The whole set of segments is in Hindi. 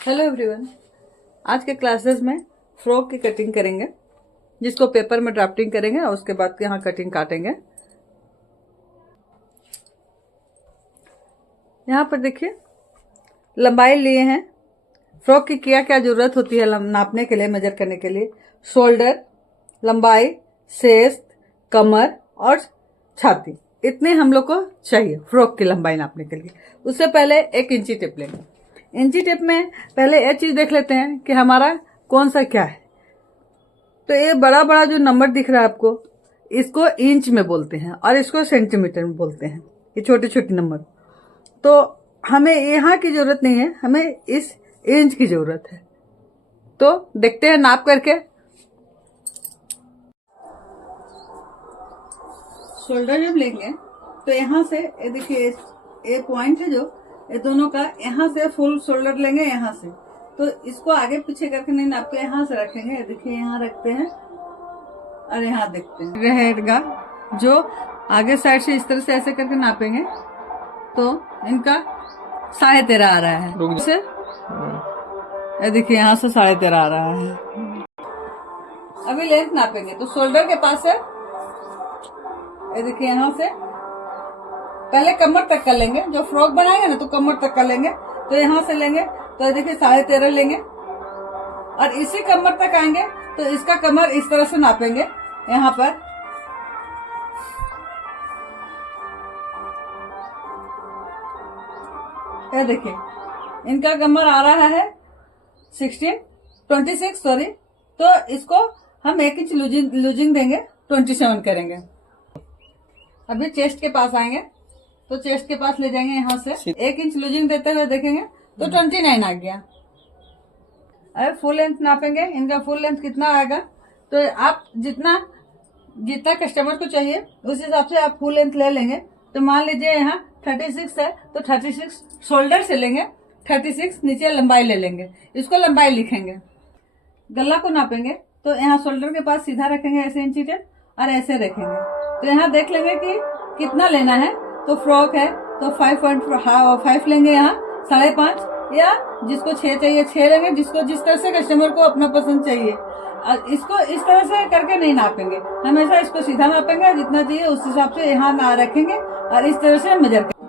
Hello everyone. आज के क्लासेस में फ्रॉक की कटिंग करेंगे, जिसको पेपर में ड्राफ्टिंग करेंगे और उसके बाद यहाँ कटिंग काटेंगे। यहाँ पर देखिए लंबाई लिए हैं। फ्रॉक की क्या क्या जरूरत होती है नापने के लिए, मेजर करने के लिए। शोल्डर, लंबाई, चेस्ट, कमर और छाती, इतने हम लोग को चाहिए फ्रॉक की लंबाई नापने के लिए। उससे पहले एक इंची टेप लेंगे। इंची टेप में पहले ये चीज देख लेते हैं कि हमारा कौन सा क्या है। तो ये बड़ा बड़ा जो नंबर दिख रहा है आपको, इसको इंच में बोलते हैं और इसको सेंटीमीटर में बोलते हैं। ये छोटे छोटे नंबर। तो हमें यहाँ की जरूरत नहीं है, हमें इस इंच की जरूरत है। तो देखते हैं नाप करके। शोल्डर जब लेंगे तो यहाँ से ये देखिए, ये पॉइंट है जो ये दोनों का, यहाँ से फुल शोल्डर लेंगे। यहाँ से तो इसको आगे पीछे करके नहीं नाप के यहाँ से रखेंगे। देखिए यहाँ रखते हैं और यहाँ देखते हैं रहेगा। जो आगे साइड से इस तरह से ऐसे करके नापेंगे तो इनका 13.5 आ रहा है। से ये देखिए यहाँ से 13.5 आ रहा है। अभी लेंथ नापेंगे तो शोल्डर के पास है, ये देखिए यहाँ से पहले कमर तक कर लेंगे। जो फ्रॉक बनाएंगे ना तो कमर तक कर लेंगे। तो यहाँ से लेंगे तो देखिए 13.5 लेंगे और इसी कमर तक आएंगे तो इसका कमर इस तरह से नापेंगे। यहाँ पर ये देखिए इनका कमर आ रहा है 26 सॉरी। तो इसको हम 1 इंच लूजिंग देंगे, 27 करेंगे। अभी चेस्ट के पास आएंगे तो चेस्ट के पास ले जाएंगे। यहाँ से 1 इंच लूजिंग देते हुए देखेंगे तो 29 आ गया। अब फुल लेंथ नापेंगे। इनका फुल लेंथ कितना आएगा, तो आप जितना कस्टमर को चाहिए उस हिसाब से आप फुल लेंथ ले लेंगे। तो मान लीजिए यहाँ 36 है तो 36 शोल्डर से लेंगे, 36 नीचे लंबाई ले लेंगे। इसको लंबाई लिखेंगे। गला को नापेंगे तो यहाँ शोल्डर के पास सीधा रखेंगे ऐसे इंची टेप और ऐसे रखेंगे। तो यहाँ देख लेंगे कि कितना लेना है। तो फ्रॉक है तो 5.5 लेंगे, यहाँ 5.5, या जिसको 6 चाहिए 6 लेंगे, जिसको जिस तरह से कस्टमर को अपना पसंद चाहिए। और इसको इस तरह से करके नहीं नापेंगे, हमेशा इसको सीधा नापेंगे। जितना चाहिए उस हिसाब से यहाँ ना रखेंगे और इस तरह से मेजर करेंगे।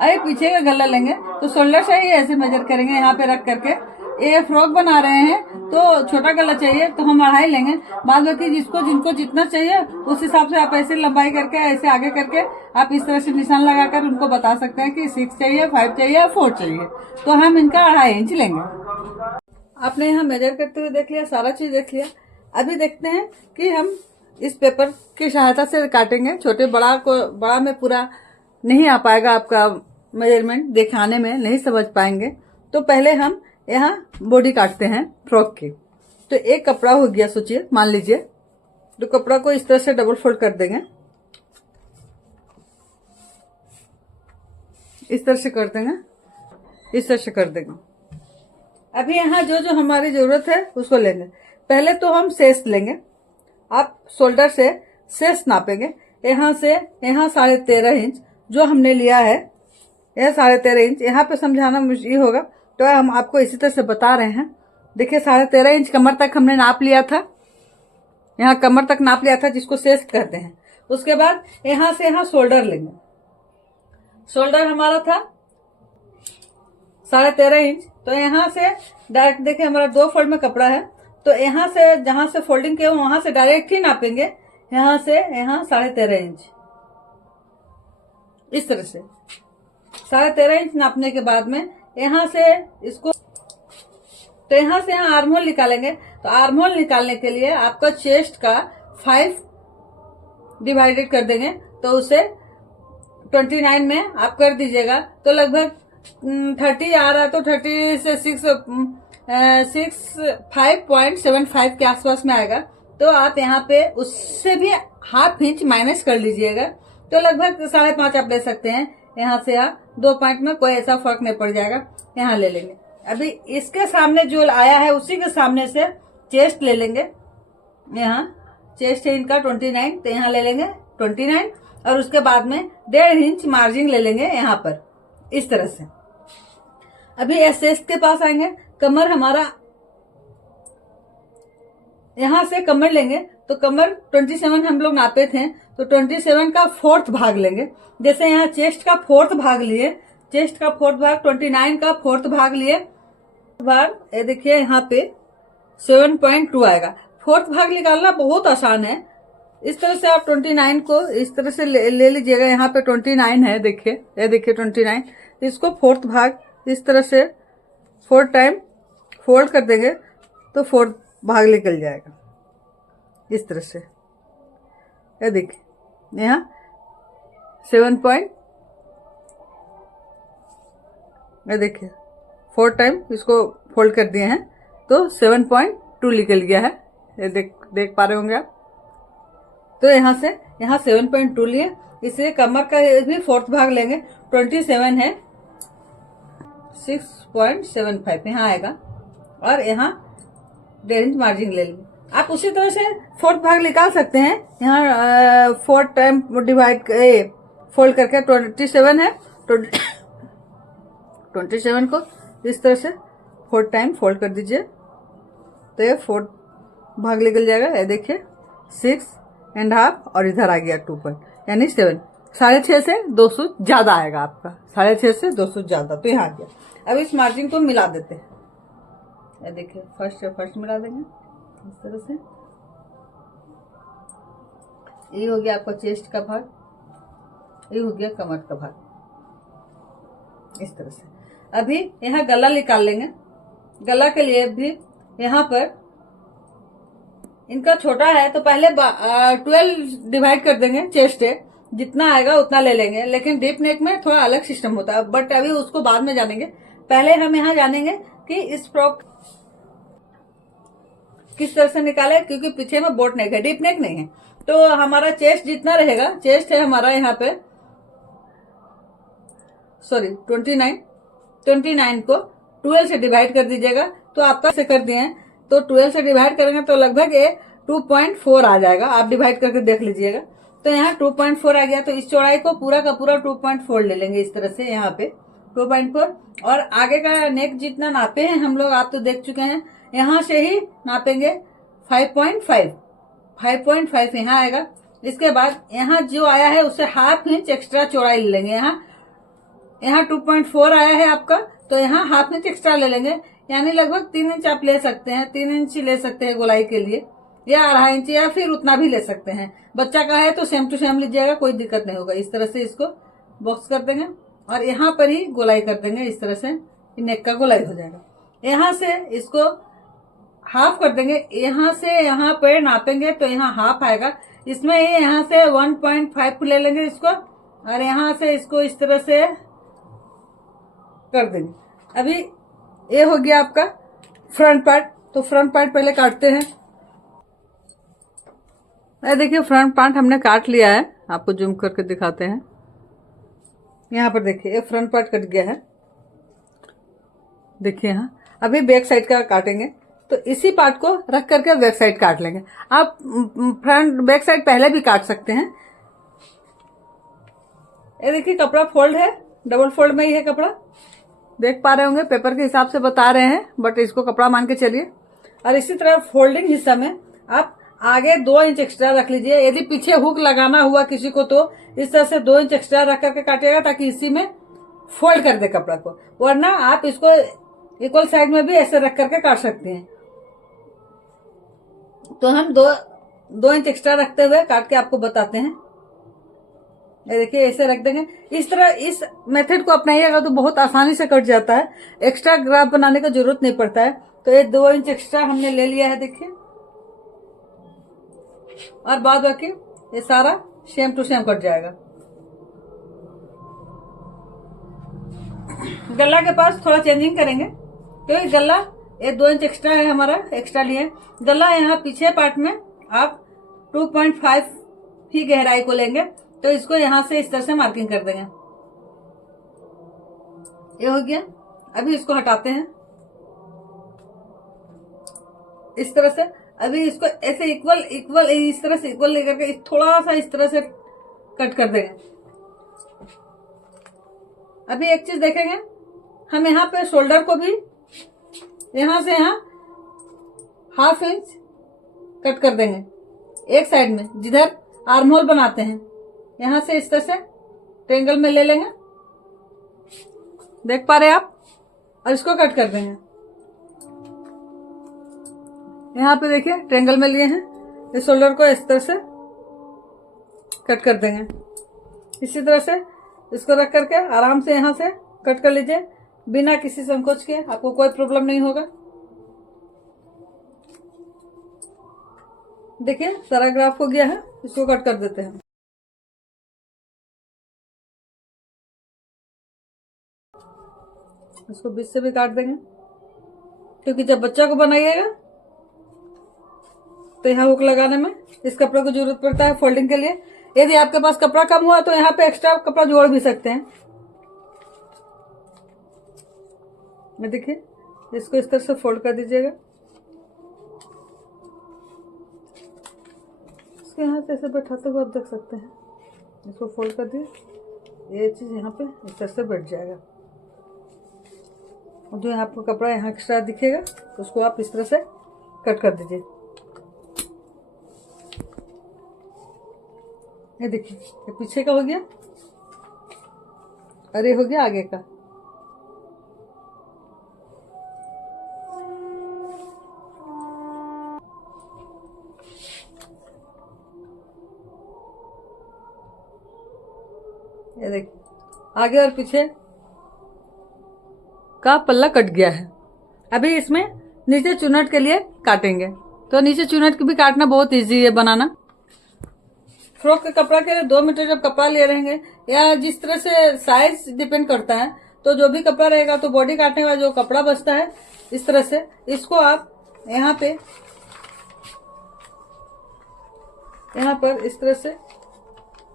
अरे पीछे का गला लेंगे तो शोल्डर से ही ऐसे मेजर करेंगे, यहाँ पे रख करके। ये फ्रॉक बना रहे हैं तो छोटा गला चाहिए तो हम 2.5 लेंगे। बाद बाकी जिनको जितना चाहिए उस हिसाब से आप ऐसे लंबाई करके ऐसे आगे करके आप इस तरह से निशान लगाकर उनको बता सकते हैं कि 6 चाहिए, 5 चाहिए, 4 चाहिए। तो हम इनका 2.5 इंच लेंगे। आपने यहाँ मेजर करते हुए देख लिया, सारा चीज देख लिया। अभी देखते हैं कि हम इस पेपर की सहायता से काटेंगे। छोटे बड़ा में पूरा नहीं आ पाएगा, आपका मेजरमेंट दिखाने में नहीं समझ पाएंगे। तो पहले हम यहाँ बॉडी काटते हैं फ्रॉक की। तो एक कपड़ा हो गया, सोचिए मान लीजिए। तो कपड़ा को इस तरह से डबल फोल्ड कर देंगे, इस तरह से कर देंगे, इस तरह से कर देंगे। अभी यहाँ जो हमारी जरूरत है उसको लेंगे। पहले तो हम शेष लेंगे। आप शोल्डर से शेष नापेंगे। यहाँ से यहाँ 13.5 इंच जो हमने लिया है, यह 13.5 इंच। यहाँ पे समझाना मुश्किल होगा तो हम आपको इसी तरह से बता रहे हैं। देखिए 13.5 इंच कमर तक हमने नाप लिया था। यहाँ कमर तक नाप लिया था, जिसको शेष कहते हैं। उसके बाद यहाँ से यहाँ शोल्डर लेंगे। शोल्डर हमारा था 13.5 इंच। तो यहाँ से डायरेक्ट देखिए हमारा 2 फोल्ड में कपड़ा है। तो यहाँ से जहां से फोल्डिंग किया वहां से डायरेक्ट ही नापेंगे। यहाँ से यहाँ 13.5 इंच, इस तरह से 13.5 इंच नापने के बाद में यहाँ से इसको, तो यहाँ से यहाँ आर्म होल निकालेंगे। तो आर्म होल निकालने के लिए आपका चेस्ट का 5 डिवाइडेड कर देंगे तो उसे 29 में आप कर दीजिएगा। तो लगभग 30 आ रहा है। तो 30 से 5.75 के आसपास में आएगा। तो आप यहाँ पे उससे भी ½ इंच माइनस कर लीजिएगा। तो लगभग 5.5 आप ले सकते हैं। यहाँ से यहाँ 2 पॉइंट में कोई ऐसा फर्क नहीं पड़ जाएगा, यहाँ ले लेंगे। अभी इसके सामने जो आया है उसी के सामने से चेस्ट ले लेंगे। यहाँ चेस्ट है इनका 29, तो यहाँ ले लेंगे 29 और उसके बाद में 1.5 इंच मार्जिन ले लेंगे यहाँ पर, इस तरह से। अभी एस के पास आएंगे कमर हमारा यहां से कमर लेंगे तो कमर 27 हम लोग नापे थे, तो 27 का 4th भाग लेंगे। जैसे यहाँ चेस्ट का 4th भाग लिए, चेस्ट का 4th भाग 29 का 4th भाग लिए, भाग ये देखिए यहाँ पे 7.2 आएगा। 4th भाग निकालना बहुत आसान है। इस तरह से आप 29 को इस तरह से ले लीजिएगा। यहाँ पे 29 है, देखिए ये देखिए 29, इसको 4th भाग इस तरह से 4 टाइम फोल्ड कर देंगे तो 4th भाग निकल जाएगा इस तरह से। ये देखिए यहाँ 7 ये देखिए 4 टाइम इसको फोल्ड कर दिए हैं तो 7.2 निकल गया है। ये देख पा रहे होंगे आप। तो यहाँ से यहाँ 7.2 लिए, इसलिए कमर का भी 4th भाग लेंगे। 27 है 6.75 यहाँ आएगा और यहाँ 1.5 इंच मार्जिन ले लेंगे। आप उसी तरह से 4th भाग निकाल सकते हैं। यहाँ 4 टाइम डिवाइड फोल्ड करके 27 है, 27 को इस तरह से 4 टाइम फोल्ड कर दीजिए तो ये 4th भाग निकल जाएगा। ये देखिए 6.5 और इधर आ गया 2 यानी 7। 6.5 से 200 ज्यादा आएगा आपका, 6.5 से 200 ज्यादा, तो यहाँ आ गया। अब इस मार्जिन को मिला देते हैं। ये देखिए फर्स्ट मिला देंगे इस तरह से। ये हो गया आपका चेस्ट का भाग, ये हो गया कमर का भाग इस तरह से। अभी यहाँ गला निकाल लेंगे। गला के लिए भी यहाँ पर इनका छोटा है तो पहले 12 डिवाइड कर देंगे। चेस्ट है जितना आएगा उतना ले लेंगे, लेकिन डीप नेक में थोड़ा अलग सिस्टम होता है, बट अभी उसको बाद में जानेंगे। पहले हम यहाँ जानेंगे कि इस फ्रॉक किस तरह से निकाले, क्योंकि पीछे में बोट नेक है, डीप नेक नहीं है। तो हमारा चेस्ट जितना रहेगा, चेस्ट है हमारा यहाँ पे 29 को 12 से डिवाइड कर दीजिएगा। तो आपका से कर दिए हैं तो 12 से डिवाइड करेंगे तो लगभग ये 2.4 आ जाएगा। आप डिवाइड करके देख लीजिएगा। तो यहाँ 2.4 आ गया, तो इस चौड़ाई को पूरा का पूरा 2.4 ले लेंगे इस तरह से। यहाँ पे 2.4 और आगे का नेक जितना नापे हैं हम लोग, आप तो देख चुके हैं। यहाँ से ही नापेंगे 5.5 यहाँ आएगा। इसके बाद यहाँ जो आया है उससे 1/2 इंच एक्स्ट्रा चौड़ाई ले लेंगे। यहाँ 2.4 आया है आपका, तो यहाँ 1/2 इंच एक्स्ट्रा ले लेंगे, यानी लगभग 3 इंच आप ले सकते हैं। 3 इंच ले सकते हैं गोलाई के लिए, या 2.5 इंच, या फिर उतना भी ले सकते हैं। बच्चा का है तो सेम टू सेम लीजिएगा, कोई दिक्कत नहीं होगा। इस तरह से इसको बॉक्स कर देंगे और यहाँ पर ही गोलाई कर देंगे इस तरह से, नेक का गोलाई हो जाएगा। यहाँ से इसको हाफ कर देंगे। यहाँ से यहाँ पर नापेंगे तो यहाँ हाफ आएगा। इसमें यहाँ से 1.5 ले लेंगे इसको, और यहाँ से इसको इस तरह से कर देंगे। अभी ये हो गया आपका फ्रंट पार्ट। तो फ्रंट पार्ट पहले काटते हैं। ये देखिए फ्रंट पार्ट हमने काट लिया है, आपको जूम करके दिखाते हैं। यहाँ पर देखिए ये फ्रंट पार्ट कट गया है, देखिए यहाँ। अभी बैक साइड का काटेंगे, तो इसी पार्ट को रख करके बैक साइड काट लेंगे। आप फ्रंट बैक साइड पहले भी काट सकते हैं। ये देखिए कपड़ा फोल्ड है, डबल फोल्ड में ही है कपड़ा, देख पा रहे होंगे। पेपर के हिसाब से बता रहे हैं, बट इसको कपड़ा मान के चलिए। और इसी तरह फोल्डिंग हिस्सा में आप आगे 2 इंच एक्स्ट्रा रख लीजिए। यदि पीछे हुक लगाना हुआ किसी को तो इस तरह से 2 इंच एक्स्ट्रा रख करके काटिएगा, ताकि इसी में फोल्ड कर दे कपड़ा को। वरना आप इसको इक्वल साइड में भी ऐसे रख करके काट सकते हैं। तो हम 2 इंच एक्स्ट्रा रखते हुए काट के आपको बताते हैं। ये देखिए ऐसे रख देंगे। इस तरह इस मेथड को अपनाइएगा तो बहुत आसानी से कट जाता है, एक्स्ट्रा ग्राफ बनाने का जरूरत नहीं पड़ता है। तो ये 2 इंच एक्स्ट्रा हमने ले लिया है, देखिए। और बाद बाकी ये सारा सेम टू सेम कट जाएगा। गला के पास थोड़ा चेंजिंग करेंगे, क्योंकि गला ये 2 इंच एक्स्ट्रा है हमारा, एक्स्ट्रा लिए। गला यहाँ पीछे पार्ट में आप 2.5 ही गहराई को लेंगे, तो इसको यहाँ से इस तरह से मार्किंग कर देंगे। ये हो गया। अभी इसको हटाते हैं इस तरह से। अभी इसको ऐसे इक्वल इस तरह से इक्वल लेकर के थोड़ा सा इस तरह से कट कर देंगे। अभी एक चीज देखेंगे, हम यहाँ पे शोल्डर को भी यहाँ से यहाँ 1/2 इंच कट कर देंगे एक साइड में, जिधर आर्म होल बनाते हैं। यहाँ से इस तरह से ट्रायंगल में ले लेंगे, देख पा रहे हैं आप, और इसको कट कर देंगे। यहाँ पे देखिए ट्रायंगल में लिए हैं, इस शोल्डर को इस तरह से कट कर देंगे। इसी तरह से इसको रख करके आराम से यहाँ से कट कर लीजिए, बिना किसी संकोच के, आपको कोई प्रॉब्लम नहीं होगा। देखिए सारा ग्राफ हो गया है, इसको कट कर देते हैं। इसको बीच से भी काट देंगे, क्योंकि जब बच्चा को बनाइएगा तो यहाँ हुक लगाने में इस कपड़े को जरूरत पड़ता है फोल्डिंग के लिए। यदि आपके पास कपड़ा कम हुआ तो यहाँ पे एक्स्ट्रा कपड़ा जोड़ भी सकते हैं। मैं देखिए इसको इस तरह से फोल्ड कर दीजिएगा, इसको यहाँ से ऐसे बैठाते हुए आप देख सकते हैं। इसको फोल्ड कर दिए, ये चीज यहाँ पे इस तरह से बैठ जाएगा। और जो यहाँ आपको कपड़ा यहाँ एक्स्ट्रा दिखेगा तो उसको आप इस तरह से कट कर दीजिए। ये देखिए ये पीछे का हो गया और ये हो गया आगे का। ये देखिए आगे और पीछे का पल्ला कट गया है। अभी इसमें नीचे चुन्नट के लिए काटेंगे, तो नीचे चुन्नट भी काटना बहुत इजी है बनाना। फ्रॉक के कपड़ा के लिए 2 मीटर जब कपड़ा ले रहेंगे, या जिस तरह से साइज डिपेंड करता है, तो जो भी कपड़ा रहेगा तो बॉडी काटने का जो कपड़ा बचता है इस तरह से, इसको आप यहाँ पर इस तरह से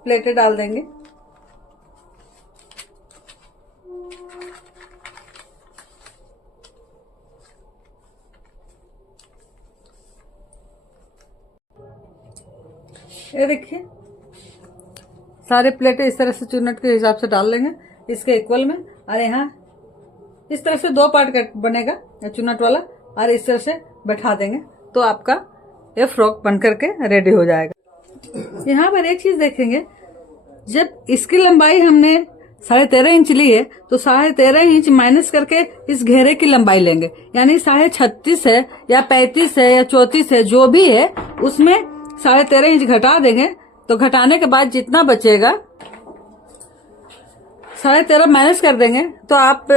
प्लेटें डाल देंगे। ये देखिए सारे प्लेटें इस तरह से चुन्नट के हिसाब से डाल लेंगे इसके इक्वल में, और यहाँ इस तरह से 2 पार्ट बनेगा चुन्नट वाला, और इस तरह से बैठा देंगे तो आपका ये फ्रॉक बन करके रेडी हो जाएगा। यहाँ पर एक चीज देखेंगे, जब इसकी लंबाई हमने 13.5 इंच ली है तो 13.5 इंच माइनस करके इस घेरे की लंबाई लेंगे, यानी 36.5 है या 35 है या 34 है, जो भी है उसमें 13.5 इंच घटा देंगे। तो घटाने के बाद जितना बचेगा 13.5 माइनस कर देंगे तो आप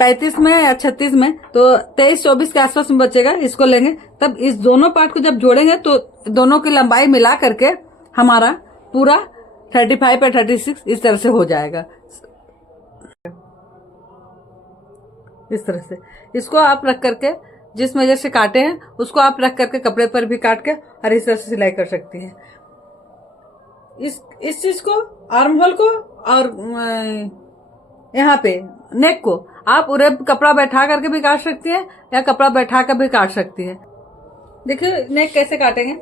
35 में या 36 में तो 23-24 के आसपास में बचेगा, इसको लेंगे। तब इस दोनों पार्ट को जब जोड़ेंगे तो दोनों की लंबाई मिला करके हमारा पूरा 35 या 36 इस तरह से हो जाएगा। इस तरह से इसको आप रख करके जिस मेजर से काटे हैं उसको आप रख करके कपड़े पर भी काट के और इस तरह से सिलाई कर सकती हैं। इस चीज को, आर्म होल को और यहाँ पे नेक को आप पूरे कपड़ा बैठा करके भी काट सकती हैं या कपड़ा बैठा कर भी काट सकती हैं। देखिए नेक कैसे काटेंगे,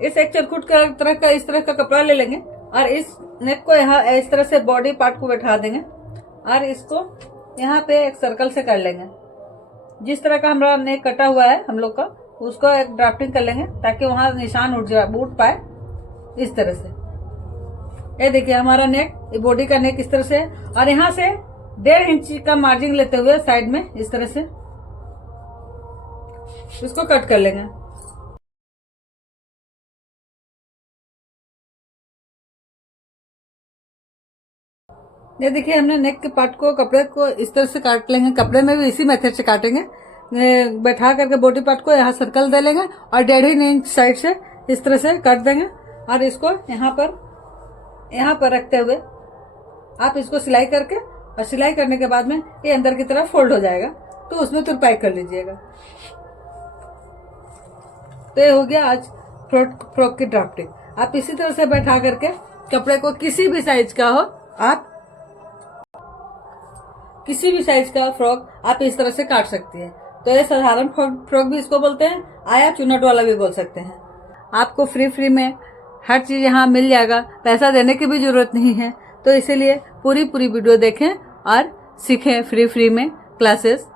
इस एक चरखुट तरह का इस तरह का कपड़ा ले लेंगे और इस नेक को यहाँ इस तरह से बॉडी पार्ट को बैठा देंगे और इसको यहाँ पे एक सर्कल से कर लेंगे। जिस तरह का हमारा नेक कटा हुआ है हम लोग का, उसको एक ड्राफ्टिंग कर लेंगे ताकि वहां निशान उठ पाए इस तरह से। ये देखिए हमारा नेक, बॉडी का नेक इस तरह से, और यहाँ से 1.5 इंच का मार्जिन लेते हुए साइड में इस तरह से इसको कट कर लेंगे। ये देखिए हमने नेक के पार्ट को, कपड़े को इस तरह से काट लेंगे। कपड़े में भी इसी मेथड से काटेंगे, बैठा करके बॉडी पार्ट को यहाँ सर्कल दे लेंगे और 1.5 इंच साइड से इस तरह से काट देंगे और इसको यहाँ पर रखते हुए आप इसको सिलाई करके, और सिलाई करने के बाद में ये अंदर की तरफ फोल्ड हो जाएगा तो उसमें तुरपाई कर लीजिएगा। तो ये हो गया आज फ्रॉक की ड्राफ्टिंग। आप इसी तरह से बैठा करके कपड़े को किसी भी साइज का हो, आप किसी भी साइज का फ्रॉक आप इस तरह से काट सकती हैं। तो ये साधारण फ्रॉक भी इसको बोलते हैं, आया चुन्नट वाला भी बोल सकते हैं। आपको फ्री में हर चीज यहाँ मिल जाएगा, पैसा देने की भी जरूरत नहीं है। तो इसीलिए पूरी वीडियो देखें और सीखें फ्री में क्लासेस।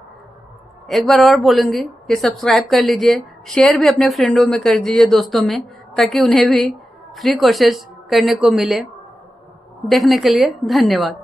एक बार और बोलूंगी कि सब्सक्राइब कर लीजिए, शेयर भी अपने फ्रेंडों में कर दीजिए, दोस्तों में, ताकि उन्हें भी फ्री कोर्सेज करने को मिले। देखने के लिए धन्यवाद।